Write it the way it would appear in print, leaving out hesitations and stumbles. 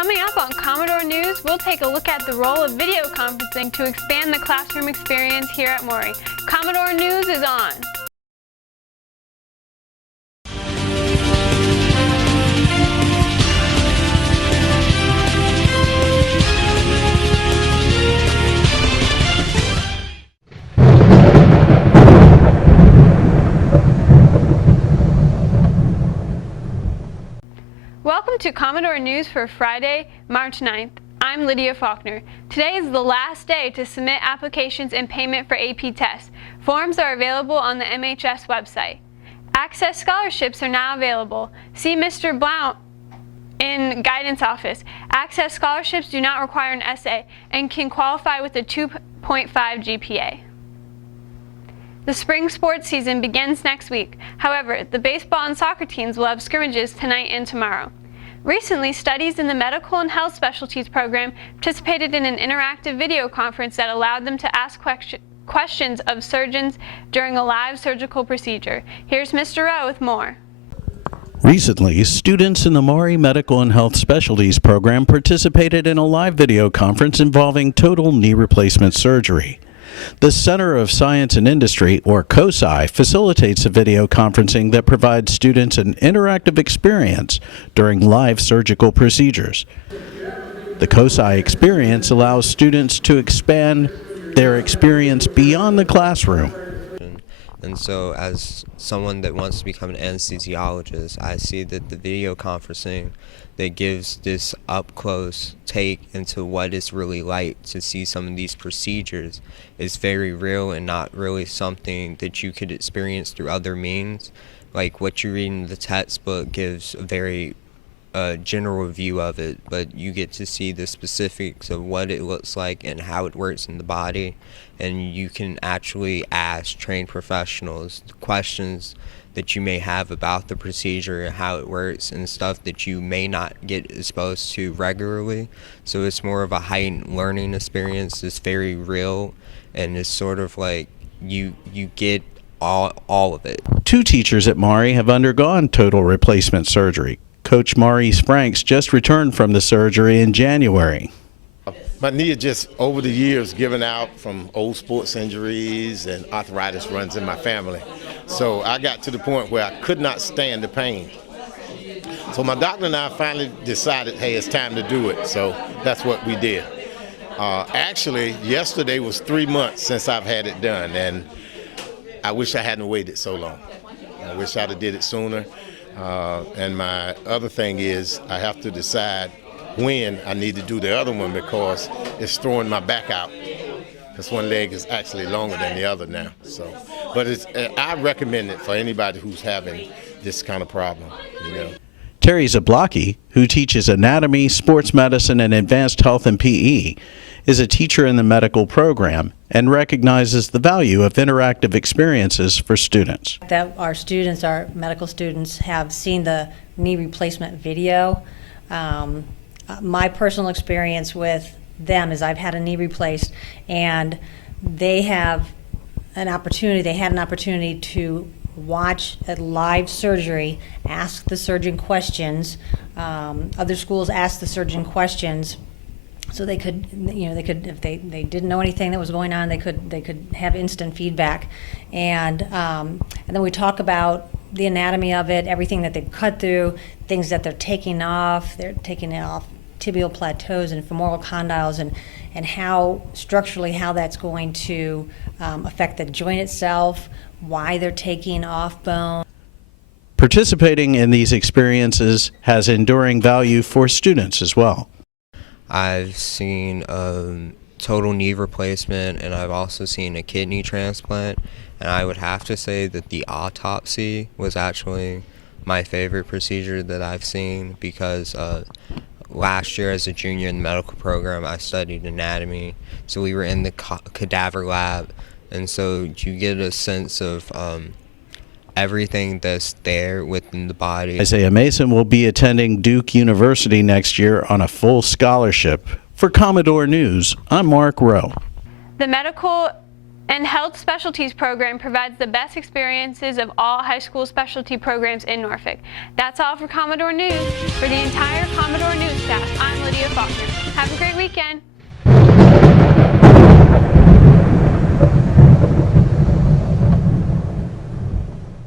Coming up on Commodore News, we'll take a look at the role of video conferencing to expand the classroom experience here at Maury. Commodore News is on. Welcome to Commodore News for Friday, March 9th. I'm Lydia Faulkner. Today is the last day to submit applications and payment for AP tests. Forms are available on the MHS website. Access scholarships are now available. See Mr. Blount in Guidance Office. Access scholarships do not require an essay and can qualify with a 2.5 GPA. The spring sports season begins next week. However, the baseball and soccer teams will have scrimmages tonight and tomorrow. Recently, studies in the Medical and Health Specialties program participated in an interactive video conference that allowed them to ask questions of surgeons during a live surgical procedure. Here's Mr. Rowe with more. Recently, students in the Maury Medical and Health Specialties program participated in a live video conference involving total knee replacement surgery. The Center of Science and Industry, or COSI, facilitates a video conferencing that provides students an interactive experience during live surgical procedures. The COSI experience allows students to expand their experience beyond the classroom. And so as someone that wants to become an anesthesiologist, I see that the video conferencing that gives this up-close take into what it's really like to see some of these procedures is very real and not really something that you could experience through other means. Like what you read in the textbook gives a very general view of it, but you get to see the specifics of what it looks like and how it works in the body, and you can actually ask trained professionals questions that you may have about the procedure and how it works and stuff that you may not get exposed to regularly. So it's more of a heightened learning experience. It's very real, and it's sort of like you get all of it. Two teachers at Maury have undergone total replacement surgery. Coach Maurice Franks just returned from the surgery in January. My knee had just, over the years, given out from old sports injuries, and arthritis runs in my family. So I got to the point where I could not stand the pain. So my doctor and I finally decided, hey, it's time to do it. So that's what we did. Actually, yesterday was 3 months since I've had it done, and I wish I hadn't waited so long. I wish I'd have did it sooner. And my other thing is I have to decide when I need to do the other one because it's throwing my back out. This one leg is actually longer than the other now. So, but I recommend it for anybody who's having this kind of problem, you know. Terry Zablocki, who teaches anatomy, sports medicine, and advanced health and PE, is a teacher in the medical program and recognizes the value of interactive experiences for students. That our students, our medical students, have seen the knee replacement video. My personal experience with them is I've had a knee replaced, and they have an opportunity, they had an opportunity to watch a live surgery, ask the surgeon questions. Other schools ask the surgeon questions, so they could, you know, if they didn't know anything that was going on, they could have instant feedback, and then we talk about the anatomy of it, everything that they've cut through, things that they're taking off. They're taking off tibial plateaus and femoral condyles, and how structurally how that's going to affect the joint itself, why they're taking off bone. Participating in these experiences has enduring value for students as well. I've seen total knee replacement, and I've also seen a kidney transplant, and I would have to say that the autopsy was actually my favorite procedure that I've seen because last year as a junior in the medical program I studied anatomy, so we were in the cadaver lab, and so you get a sense of everything that's there within the body. Isaiah Mason will be attending Duke University next year on a full scholarship. For Commodore News, I'm Mark Rowe. The Medical and Health Specialties program provides the best experiences of all high school specialty programs in Norfolk. That's all for Commodore News. For the entire Commodore News staff, I'm Lydia. Lydia Faulkner. Have a great weekend.